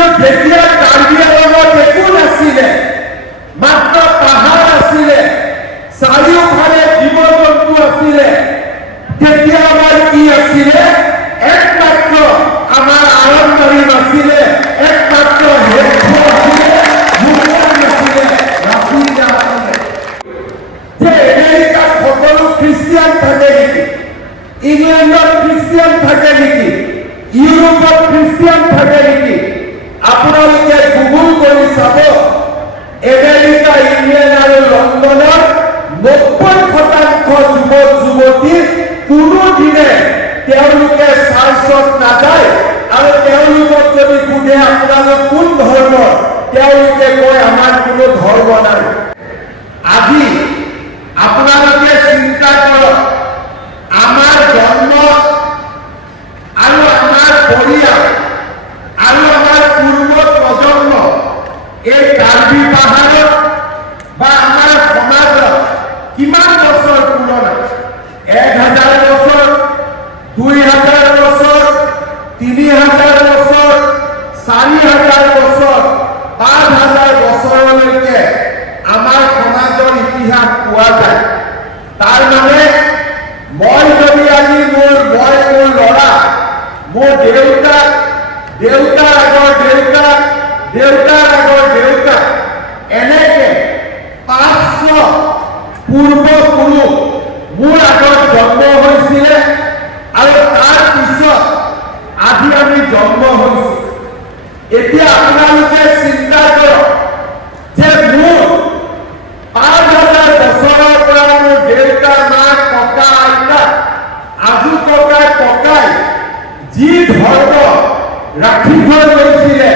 কিন্তু যেতিয়া কাৰ্বি আংলঙত একো নাছিলে, মাত্ৰ পাহাৰ আছিলে, চাৰিওফালে জীৱ জন্তু আছিলে, তেতিয়া আমাৰ কি আছিলে? একমাত্ৰ আমাৰ আৰম্ভণি নাছিলে, একমাত্ৰ হেতু আছিলে, মুক্তি নাছিলে, ৰাফিজা আছিলে। যে আমেৰিকাত সকলো খ্ৰীষ্টিয়ান থাকে নেকি? ইংলেণ্ডত খ্ৰীষ্টিয়ান থাকে নেকি? ইউৰোপত খ্ৰীষ্টিয়ান থাকে নেকি? আপোনালোকে গুগল কৰি চাব, আমেৰিকা, ইংলেণ্ড আৰু লণ্ডনৰ 90% যুৱক যুৱতী কোনোদিনে তেওঁলোকে চাৰ্চত নাযায়, আৰু তেওঁলোকক যদি সোধে আপোনালোক কোন ধৰ্মৰ, তেওঁলোকে কয় আমাৰ কোনো ধৰ্ম নাই। আজি আপোনালোকে চিন্তা কৰক, আমাৰ জন্ম আৰু আমাৰ পৰিয়াল আৰু আমাৰ পূৰ্ব প্ৰজন্ম এই কাৰ্বি পাহাৰত বা আমাৰ সমাজত কিমান বছৰ পুৰণা? 1000 বছৰ, 2000 বছৰ, 3000 বছৰ, 4000 বছৰ, 5000 বছৰলৈকে আমাৰ সমাজৰ ইতিহাস পোৱা যায়। তাৰ মানে মই যদি আজি মোৰ ল'ৰা, মোৰ দেউতাক, দেউতাৰ আগৰ দেউতাক, দেউতাৰ আগৰ দেউতাক, এনেকে 500 পূৰ্বপুৰুষ মোৰ আগত জন্ম হৈছিলে, আৰু তাৰ পিছত আজি আমি জন্ম হৈছো। এতিয়া আপোনালোকে চিন্তা কৰক যে মোৰ 5000 বছৰৰ পৰা মোৰ দেউতা, মাক, ককা, আইতা, আজু ককাই ককাই যি ধৰ্ম ৰাখি থৈ গৈছিলে,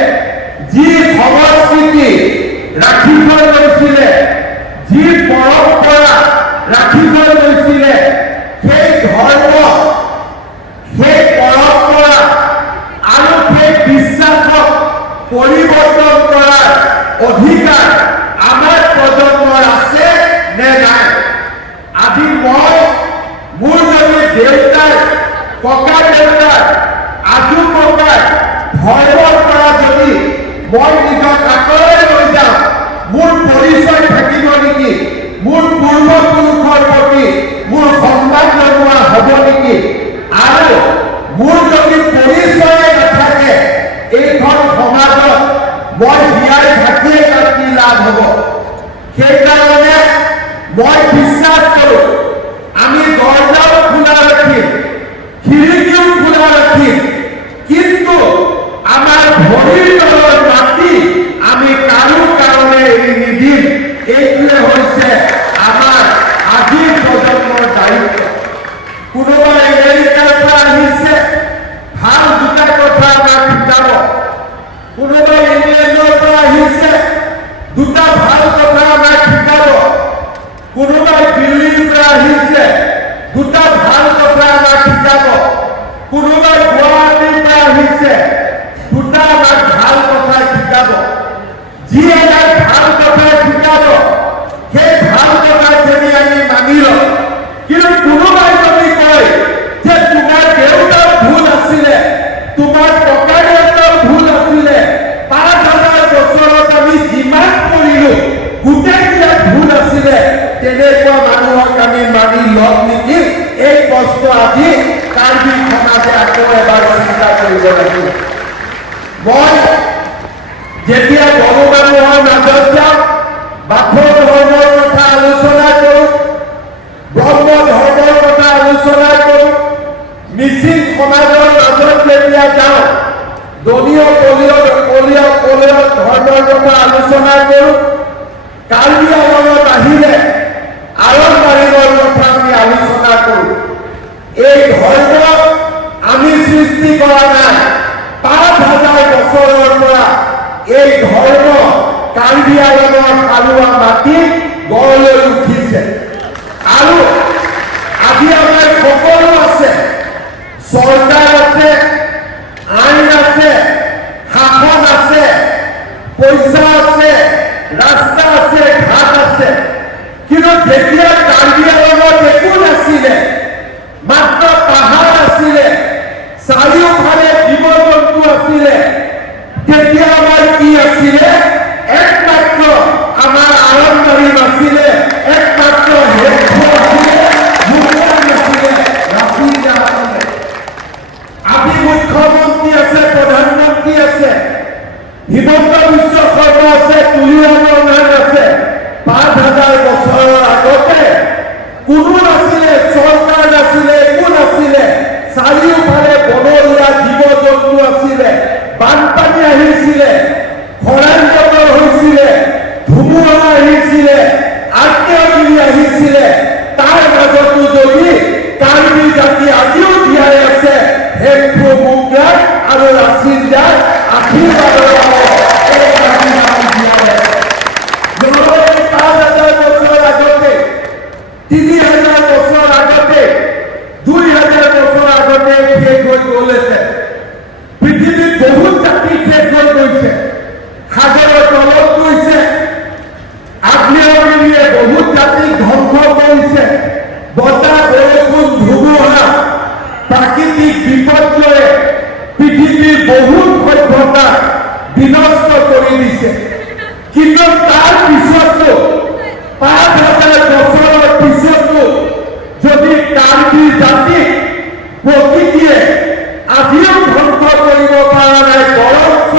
যি সংস্কৃতি ৰাখি থৈ গৈছিলে, যি পৰম্পৰা ৰাখি থৈ গৈছিলে, সেই ধৰ্ম, সেই পৰম্পৰা আৰু সেই বিশ্বাসক পৰিৱৰ্তন কৰাৰ অধিকাৰ আমাৰ প্ৰজন্মৰ আছে নে নাই? আজি মই মোৰ যদি দেউতাৰ, ককা দেউতাৰ, আজু ককাৰ ধৰ্মৰ পৰা যদি মই নিজক আঁতৰাই লৈ যাওঁ, মোৰ পৰিচয় থাকিব নেকি? মোৰ পূৰ্বপুৰুষৰ প্ৰতি মোৰ সন্মান জনোৱা হ'ব নেকি? আৰু মোৰ যদি পৰিচয় নাথাকে, এইখন সমাজত মই জীয়াই থাকিয়ে তাত কি লাভ হ'ব? সেইকাৰণে মই বিশ্বাস কৰোঁ, আমি দৰজাও খোলা ৰাখিম, খিৰিকীও খোলা ৰাখিম, কিন্তু আমাৰ ভৰিৰ তলৰ মাটি আমি কাৰো কাৰণে এৰি নিদিম। এইটোৱে হৈছে আমাৰ আজিৰ প্ৰজন্মৰ দায়িত্ব। কোনোবাই আমেৰিকাৰ পৰা আহিছে, ভাল দুটা কথা আমাক শিকাব। কোনোবাই ইংলেণ্ডৰ পৰা আহিছে, দুটা ভাল কথা আমাক শিকাব। কোনোবাই দিল্লীৰ পৰা আহিছে, দুটা ভাল কথা আমাক শিকাব। কোনোবাই গুৱাহাটীৰ পৰা আহিছে, দুটা আমাক ভাল কথা শিকাব। যিয়ে আমাক ভাল কথা শিকাব, সেই ভাল কথাখিনি আমি মানি লওঁ। কিন্তু কোনোবাই যদি কয় যে তোমাৰ দেউতাৰ ভুল আছিলে, তোমাৰ ককা দেউতাৰ ভুল আছিলে, 5000 বছৰত আমি যিমান কৰিলো গোটেইবিলাক ভুল আছিলে, তেনেকুৱা মানুহক আমি মানি লম নেকি? এই প্ৰশ্ন আজি কাৰ্বি সমাজে আকৌ এবাৰ চিন্তা কৰিব লাগিব। মই যেতিয়া বড়ো মানুহৰ মাজত যাওঁ, বাথৌ ধৰ্মৰ কথা আলোচনা কৰোঁ, ব্ৰহ্ম ধৰ্মৰ কথা আলোচনা কৰোঁ, মিচিং সমাজৰ মাজত যেতিয়া যাওঁ, দলীয় ধৰ্মৰ কথা আলোচনা কৰোঁ, কাৰ্বি আংলঙত আহিলে আৰম্ভণিৰ কথা আমি আলোচনা কৰোঁ। এই ধৰ্ম আমি সৃষ্টি কৰা নাই। 5000 বছৰৰ পৰা এই ধৰ্ম কাৰ্বি আংলঙৰ খাৰুৱা মাটি গঢ় লৈ উঠিছে, আৰু আজি আমাৰ সকলো আছে, চৰকাৰ আছে, আইন আছে, শাসন আছে, পইচা আছে, ৰাস্তা আছে, ঘাট আছে। কিন্তু যেতিয়া কাৰ্বি আংলঙত একো নাছিলে, মাত্ৰ পাহাৰ আছিলে, চাৰিওফালে জীৱ জন্তু আছিলে, তেতিয়া হিমন্ত বিশ্ব শৰ্মা আছে, তুলিৰামৰ নাম আছে। ৫,০০০ বছৰৰ আগতে কোনো নাছিলে, চৰকাৰ নাছিলে, একো নাছিলে। চাৰিওফালে বনৰীয়া জীৱ জন্তু আছিলে, বানপানী আহিছিলে, খৰাং বতৰ হৈছিলে, ধুমুহা আহিছিলে, আগ্নেয়গিৰি আহিছিলে। তাৰ মাজতো যদি কাৰ্বি জাতি আজিও জীয়াই আছে, হেমফু মুগা আৰু ৰাছিন দাস আশীৰ্বাদৰ এই জাতি জীয়াই আছে। নহ'লে ৫,০০০ বছৰ আগতে, ৩,০০০ বছৰ আগতে, ২,০০০ বছৰ আগতে শেষ হৈ গ'লেতে। পৃথিৱীত বহুত জাতি শেষ হৈ গৈছে, সাগৰৰ তলত গৈছে, আগ্নেয়গিৰিয়ে বহুত জাতিক ধ্বংস কৰিছে। বতাহ, বৰষুণ, ধুমুহা, প্ৰাকৃতিক বিপৰ্যয়ে পৃথিৱীৰ বহুত সভ্যতা বিনষ্ট কৰি দিছে। কিন্তু তাৰ পিছতো ৫,০০০ বছৰৰ পিছতো যদি কাৰ্বি জাতিক প্ৰকৃতিয়ে আজিও ধ্বংস কৰিব পৰা নাই, বৰঞ্চ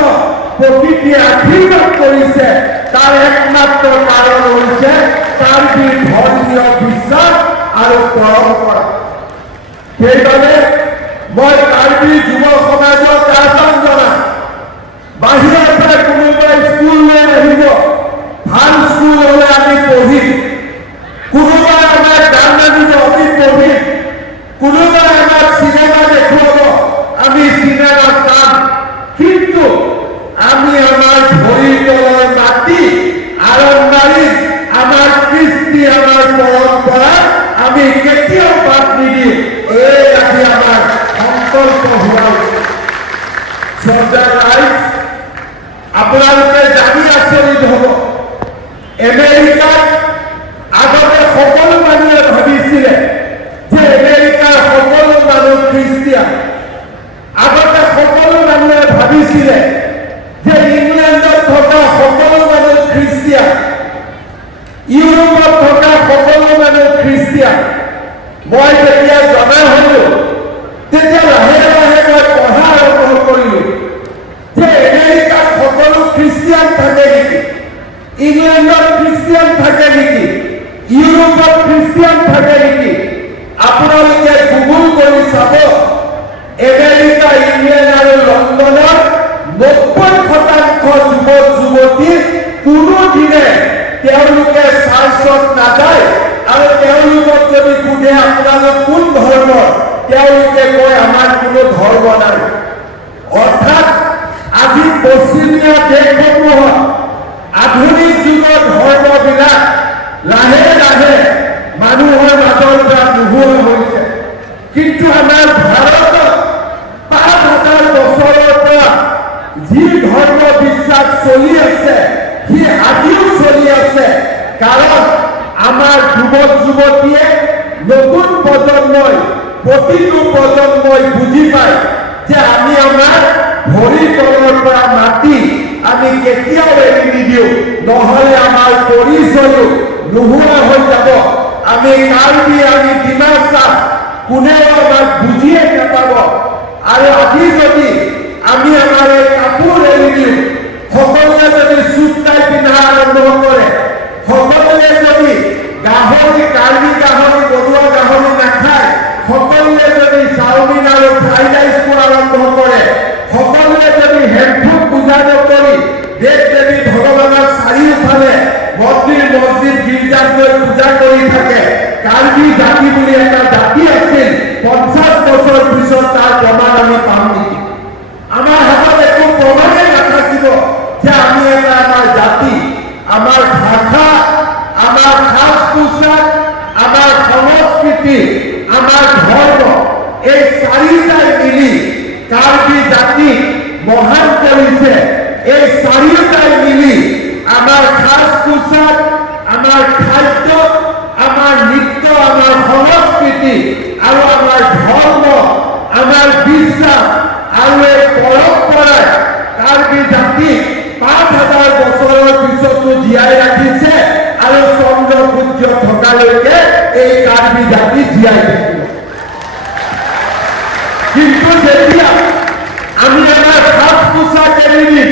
প্ৰকৃতিয়ে আশীৰ্বাদ কৰিছে, তাৰ একমাত্ৰ কাৰণ হৈছে কাৰ্বিৰ ধৰ্মীয় বিশ্বাস আৰু পৰম্পৰা। সেইবাবে মই কাৰ্বি যুৱ সমাজক আহ্বান জনাম, বাহিৰৰ পৰা কোনোবাই স্কুললৈ আহিব, ভাল স্কুল হ'লে আমি পঢ়িম। কোনোবাই আমাক গান আনিব, আমি পঢ়িম। কোনোবাই আমাক চিনেমা দেখুৱাব, আমি চিনেমা চাম। কিন্তু আমি আমাৰ ভৰিৰ তলৰ মাটি আৰম্বাৰী, আমাৰ কৃষ্টি, আমাৰ পৰম্পৰা আমি কেতিয়াও বাদ নিদিম। এই আজি আমাৰ সংকল্প হোৱা উচিত। শ্ৰদ্ধা ৰাইজ, আপোনালোকে জানি আচৰিত হ'ব, আমেৰিকাত আগতে সকলো মানুহে ভাবিছিলে যে আমেৰিকাৰ সকলো মানুহ খ্ৰীষ্টিয়ান। আগতে সকলো মানুহে ভাবিছিলে যে ইংলেণ্ডত থকা সকলো মানুহ খ্ৰীষ্টিয়ান, ইউৰোপত থকা সকলো মানুহ খ্ৰীষ্টিয়ান। মই যেতিয়া জনা হলো, তেতিয়া লাহে লাহে মই পঢ়া আৰম্ভ কৰিলো যে আমেৰিকাত সকলো খ্ৰীষ্টিয়ান থাকে নেকি, ইংলেণ্ডত খ্ৰীষ্টিয়ান থাকে নেকি, ইউৰোপত খ্ৰীষ্টিয়ান থাকে নেকি। আপোনালোকে গুগল কৰি চাব, আমেৰিকা, ইংলেণ্ড আৰু লণ্ডনৰ ৯০% যুৱক যুৱতী কোনোদিনে তেওঁলোকে চাৰ্চত নাযায়। আৰু তেওঁলোকক যদি সোধে আপোনালোক কোন ধৰ্মৰ, তেওঁলোকে কয় আমাৰ কোনো ধৰ্ম নাই। অৰ্থাৎ আজি পশ্চিমীয়া দেশসমূহত আধুনিক যুগৰ ধৰ্মবিলাক লাহে লাহে মানুহৰ মাজৰ পৰা নোহোৱা হৈছে। কিন্তু আমাৰ ভাৰতত ৫,০০০ বছৰৰ পৰা যি ধৰ্ম বিশ্বাস চলি আছে, সি আজিও চলি আছে। কাৰণ আমাৰ যুৱক যুৱতীয়ে, নতুন প্ৰজন্মই, প্ৰতিটো প্ৰজন্মই বুজি পায় যে আমি আমাৰ ভৰিৰ তলৰ পৰা মাটি আমি কেতিয়াও এৰি নিদিওঁ, নহ'লে আমাৰ পৰিচয়ো নোহোৱা হৈ যাব। আমি কাৰ্বি, আমি ডিমাচা, কোনেও আমাক বুজিয়ে নাপাব। আৰু আজি যদি আমি আমাৰ এই কাপোৰ এৰি দিওঁ, সকলোৱে যদি চুট টাই পিন্ধা আৰম্ভ কৰে, সকলোৱে যদি গাহৰি, কাৰ্বি গাহৰি, বনোৱা গাহৰি নাখায়, সকলোৱে যদি চাওমিন আৰু ফ্ৰাইড ৰাইচ খোৱা আৰম্ভ কৰে, সকলোৱে যদি হেডফোন পূজা নকৰি দেৱ দেৱী ভগৱানক চাৰিওফালে মন্দিৰ, মছজিদ, গীৰ্জাত গৈ পূজা কৰি থাকে, কাৰ্বি জাতি বুলি এটা জাতি আছিল, ৫০ বছৰ পিছত তাৰ প্ৰমাণ আমি পাম নেকি? আমাৰ হাতত একো প্ৰমাণেই নাথাকিব যে আমি এটা আমাৰ জাতি, আমাৰ ভাষা, আমাৰ সাজ পোছাক, আমাৰ সংস্কৃতি, আমাৰ ধৰ্ম, এই চাৰিটাই মিলি কাৰ্বি জাতিক মহান কৰিছে। এই চাৰিওটাই মিলি আমাৰ সাজ পোছাক, আমাৰ খাদ্য, আমাৰ নৃত্য, আমাৰ সংস্কৃতি আৰু আমাৰ ধৰ্ম, আমাৰ বিশ্বাস আৰু এই পৰম্পৰাই কাৰ্বি জাতিক ৫,০০০ বছৰৰ পিছতো জীয়াই ৰাখিছে। আৰু চন্দ্ৰ সূৰ্য থকালৈকে এই কাৰ্বি জাতি জীয়াই থাকিব। কিন্তু যেতিয়া আমি আমাৰ সাজ পোছাক এৰি দিম,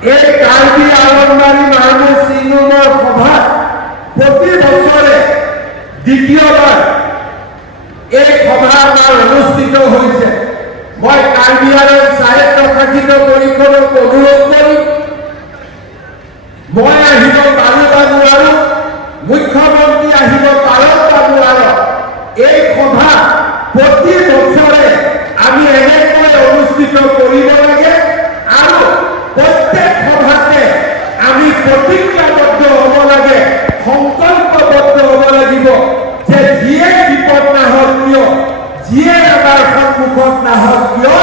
এই কাৰ্বি আংলংবাড়ী মানুহ চিংনুমৰ সভাত প্ৰতি বছৰে দ্বিতীয়বাৰ এই সভা আমাৰ অনুষ্ঠিত হৈছে। মই কাৰ্বি আংলং সাহিত্য শাসিত পৰিষদক অনুৰোধ কৰি মই আহিব পাৰো বা নোৱাৰো, মুখ্যমন্ত্ৰী আহিব পাৰক বা নোৱাৰক, এই সভা প্ৰতি বছৰে আমি এনেকৈ অনুষ্ঠিত কৰিব লাগে আৰু প্ৰত্যেক সভাতে আমি প্ৰতিজ্ঞাবদ্ধ হ'ব লাগে, সংকল্পবদ্ধ হ'ব লাগিব যে যিয়ে বিপদ নাহক কিয়, যিয়ে আমাৰ সন্মুখত নাহক কিয়,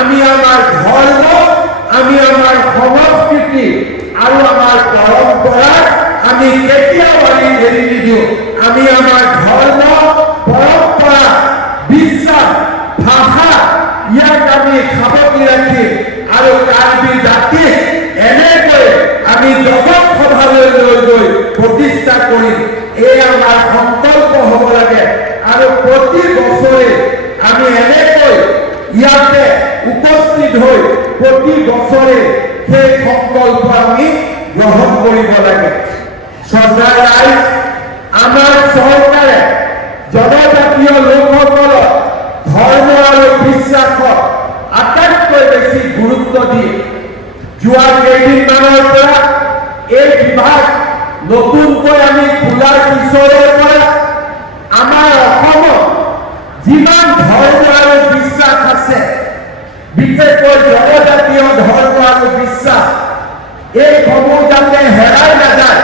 আমি আমাৰ ধৰ্ম, আমি আমাৰ সংস্কৃতি আৰু আমাৰ পৰম্পৰা আমি কেতিয়াও এৰি নিদিওঁ। আমি আমাৰ ধৰ্ম, পৰম্পৰা, বিশ্বাস, ভাষা ইয়াক আমি সাৱটি ৰাখি আৰু কাৰ্বি জাতি এনেকৈ আমি জগত সভালৈ লৈ গৈ প্ৰতিষ্ঠা কৰিম, এই আমাৰ সংকল্প হ'ব লাগে। আৰু প্ৰতি বছৰে আমি এনেকৈ ইয়াতে উপস্থিত হৈ প্ৰতি বছৰে সেই সংকল্প আমি গ্ৰহণ কৰিব লাগে। শ্ৰদ্ধা ৰাইজ, আমাৰ চৰকাৰে জনজাতীয় লোকসকলক ধৰ্ম আৰু বিশ্বাসক আটাইতকৈ বেছি গুৰুত্ব দিয়ে। যোৱা কেইদিনমানৰ পৰা এই বিভাগ নতুনকৈ আমি খোলাৰ পিছৰে পৰা আমাৰ অসমত যিমান ধৰ্ম আৰু বিশ্বাস আছে, বিশেষকৈ জনজাতীয় ধৰ্ম আৰু বিশ্বাস, এইসমূহ যাতে হেৰাই নাযায়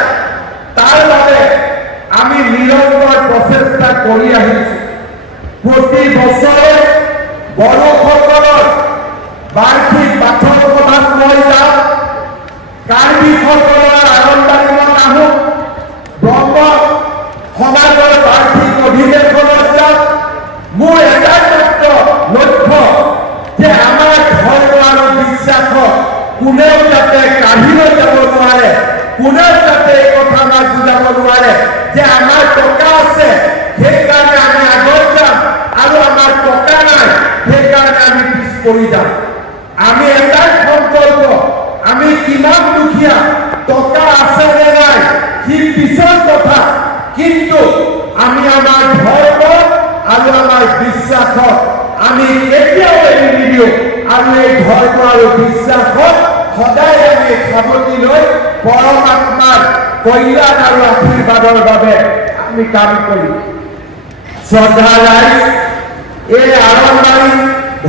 তাৰ বাবে আমি নিৰন্তৰ প্ৰচেষ্টা কৰি আহিছোঁ। প্ৰতি বছৰে বড়োসকলৰ বাৰ্ষিক বাথৰ সভাত মই যাওঁ, কাৰ্বিসকলৰ আনন্দমত আহোঁ, ব্ৰহ্ম সমাজৰ বাৰ্ষিক অধিৱেশনত যাওঁ। মোৰ এটাই মাত্ৰ লক্ষ্য যে আমাৰ ধৰ্ম আৰু বিশ্বাসক কোনেও যাতে কাঢ়ি লৈ যাব নোৱাৰে, কোনেও যাতে এই কথা আমাক বুজাব নোৱাৰে যে আমাৰ টকা আছে সেইকাৰণে আমি আগত যাম আৰু আমাৰ টকা নাই সেইকাৰণে আমি পিছ পৰি যাম। আমি এটাই সংকল্প, আমি কিমান দুখীয়া, টকা আছে নে নাই সি পিছৰ কথা, কিন্তু আমি আমাৰ ধৰ্ম আৰু আমাৰ বিশ্বাসক আমি কেতিয়াও এৰি নিদিওঁ আৰু এই ধৰ্ম আৰু বিশ্বাসক সদায় আমি সাৱটি লৈ পৰমাত্মাৰ কল্যাণ আৰু আশীৰ্বাদৰ বাবে আমি কাম কৰিম। শ্ৰদ্ধা ৰাইজ, এই আৰম্ভণি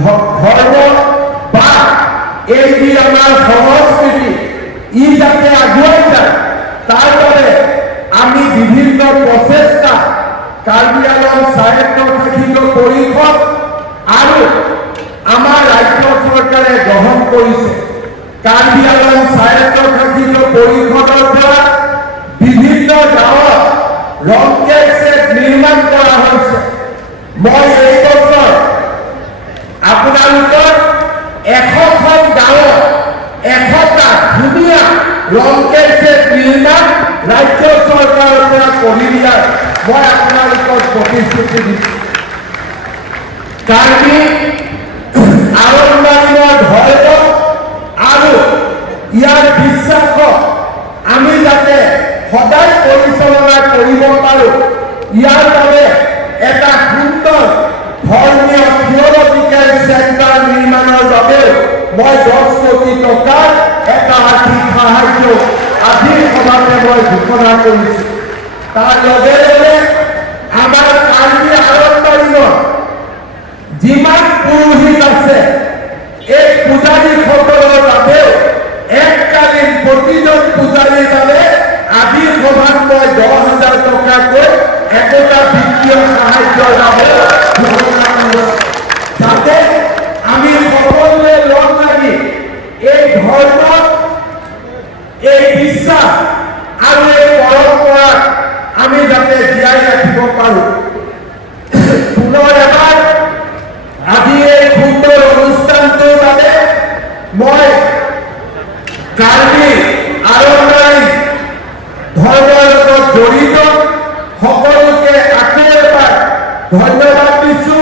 ধৰ্ম বা এই যি আমাৰ সংস্কৃতি ই যাতে আগুৱাই যায় তাৰ বাবে আমি বিভিন্ন প্ৰচেষ্টা কাৰ্বি আংলং সাহিত্য শাসিত পৰিষদ আৰু আমাৰ ৰাজ্য চৰকাৰে গ্ৰহণ কৰিছে। কাৰ্বি আংলং সাহিত্য শাসিত পৰিষদৰ পৰা বিভিন্ন গাঁৱত ৰংকেৰ ছেট নিৰ্মাণ কৰা হৈছে। মই এই বছৰ আপোনালোকৰ 100খন গাঁৱত 100টা ধুনীয়া ৰংকেৰ ছেট নিৰ্মাণ ৰাজ্য চৰকাৰৰ পৰা কৰি দিয়াৰ মই আপোনালোকক প্ৰতিশ্ৰুতি দিছোঁ। কাৰ্বি আংলংবাড়ীৰ ধৰ্ম আৰু ইয়াৰ বিশ্বাসক আমি যাতে সদায় পৰিচালনা কৰিব পাৰোঁ, ইয়াৰ বাবে এটা সুন্দৰ ধৰ্মীয় থিয়লজিকেল চেণ্টাৰ নিৰ্মাণৰ বাবে মই 10 কোটি টকাৰ এটা আৰ্থিক সাহায্য আজিৰ সভাতে মই ঘোষণা কৰিছোঁ। তাৰ লগে লগে আমাৰ কাৰ্বি আংলংবাড়ীৰ যিমান পুৰোহিত আছে এই পূজাৰীসকলৰ বাবেও এককালীন প্ৰতিজন পূজাৰীৰ বাবে আজিৰ সভাত মই 10,000 টকাকৈ একোটা বিত্তীয় সাহায্যৰ বাবে ঘোষণা কৰিছোঁ, যাতে আমি সকলোৱে লগ লাগি এই ধৰ্ম, এই বিশ্বাস আৰু এই পৰম্পৰাক আমি যাতে জীয়াই ৰাখিব পাৰোঁ। পুনৰ এবাৰ আজি এই সুন্দৰ অনুষ্ঠানটোৰ বাবে মই কাৰ্বি আংলংবাড়ী ধৰ্মৰ লগত জড়িত সকলোকে আকৌ এবাৰ ধন্যবাদ দিছোঁ।